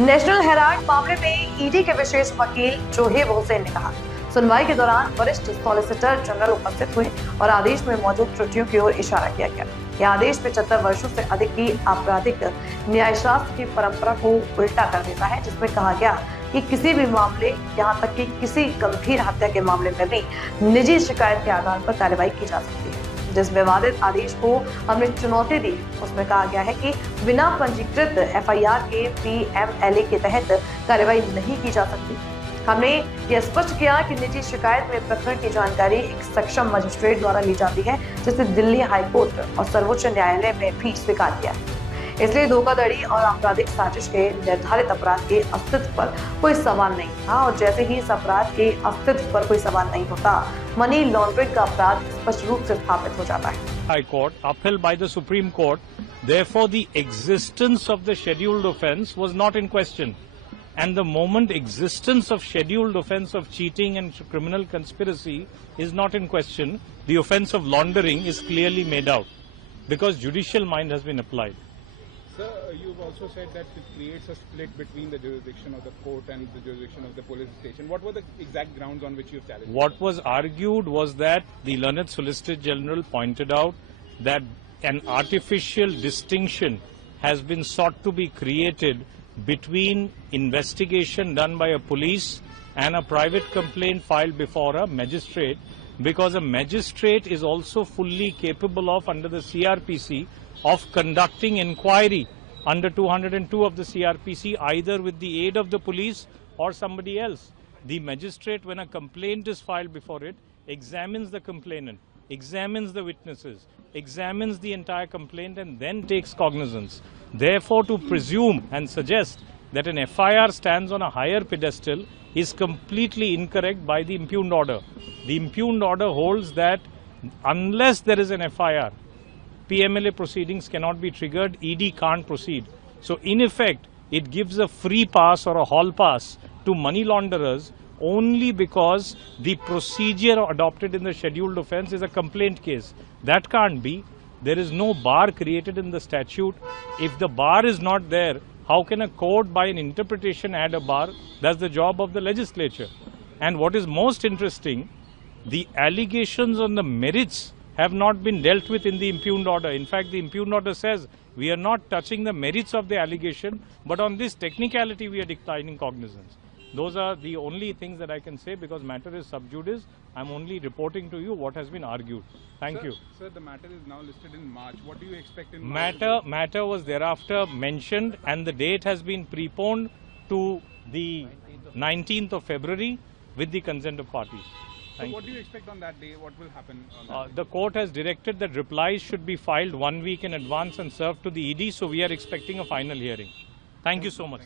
National Herald मामले में ED के विशेष वकील जोहेब हुसैन ने कहा, सुनवाई के दौरान वरिष्ठ सॉलिसिटर जनरल उपस्थित हुए और आदेश में मौजूद त्रुटियों की ओर इशारा किया गया। यह आदेश 75 वर्षों से अधिक की आपराधिक न्यायशास्त्र की परंपरा को उल्टा कर देता है, जिसमें कहा गया कि किसी भी मामले, यहाँ तक कि किसी गंभीर हत्या के मामले में भी निजी शिकायत के आधार पर कार्रवाई की जा सकती है। जिस विवादित आदेश को हमने चुनौती दी, उसमें कहा गया है कि बिना पंजीकृत एफआईआर के पीएमएलए के तहत कार्रवाई नहीं की जा सकती। हमने यह स्पष्ट किया कि निजी शिकायत में प्रकरण की जानकारी एक सक्षम मजिस्ट्रेट द्वारा ली जाती है, जिसे दिल्ली हाईकोर्ट और सर्वोच्च न्यायालय में भी स्वीकार किया है। इसलिए धोखाधड़ी और आपराधिक साजिश के निर्धारित अपराध के अस्तित्व पर कोई सवाल नहीं था, और जैसे ही इस अपराध के अस्तित्व पर कोई सवाल नहीं होता, मनी लॉन्ड्रिंग का अपराध स्पष्ट रूप से स्थापित हो जाता है। High Court, upheld by the Supreme Court, therefore the existence of the scheduled offence was not in question. And the moment existence of scheduled offence of cheating and criminal conspiracy is not in question, the offence of laundering is clearly made out, because judicial mind has been applied. Sir, you've also said that it creates a split between the jurisdiction of the court and the jurisdiction of the police station. What were the exact grounds on which you've challenged? What was argued was that the learned Solicitor General pointed out that an artificial distinction has been sought to be created between investigation done by a police and a private complaint filed before a magistrate, because a magistrate is also fully capable of, under the CRPC, of conducting inquiry under 202 of the CRPC, either with the aid of the police or somebody else. The magistrate, when a complaint is filed before it, examines the complainant, examines the witnesses, examines the entire complaint, and then takes cognizance. Therefore, to presume and suggest that an FIR stands on a higher pedestal is completely incorrect by the impugned order. The impugned order holds that unless there is an FIR, PMLA proceedings cannot be triggered, ED can't proceed. So in effect, it gives a free pass or a hall pass to money launderers only because the procedure adopted in the scheduled offence is a complaint case. That can't be. There is no bar created in the statute. If the bar is not there, how can a court by an interpretation add a bar? That's the job of the legislature. And what is most interesting, the allegations on the merits have not been dealt with in the impugned order. In fact, the impugned order says we are not touching the merits of the allegation, but on this technicality we are declining cognizance. Those are the only things that I can say, because matter is sub judice. I'm only reporting to you what has been argued. Thank you. Sir, the matter is now listed in March. What do you expect in March? Matter was thereafter mentioned, and the date has been preponed to the 19th of February with the consent of parties. So what do you expect on that day? What will happen on that day? The court has directed that replies should be filed 1 week in advance and served to the ED, so we are expecting a final hearing. Thank you so much.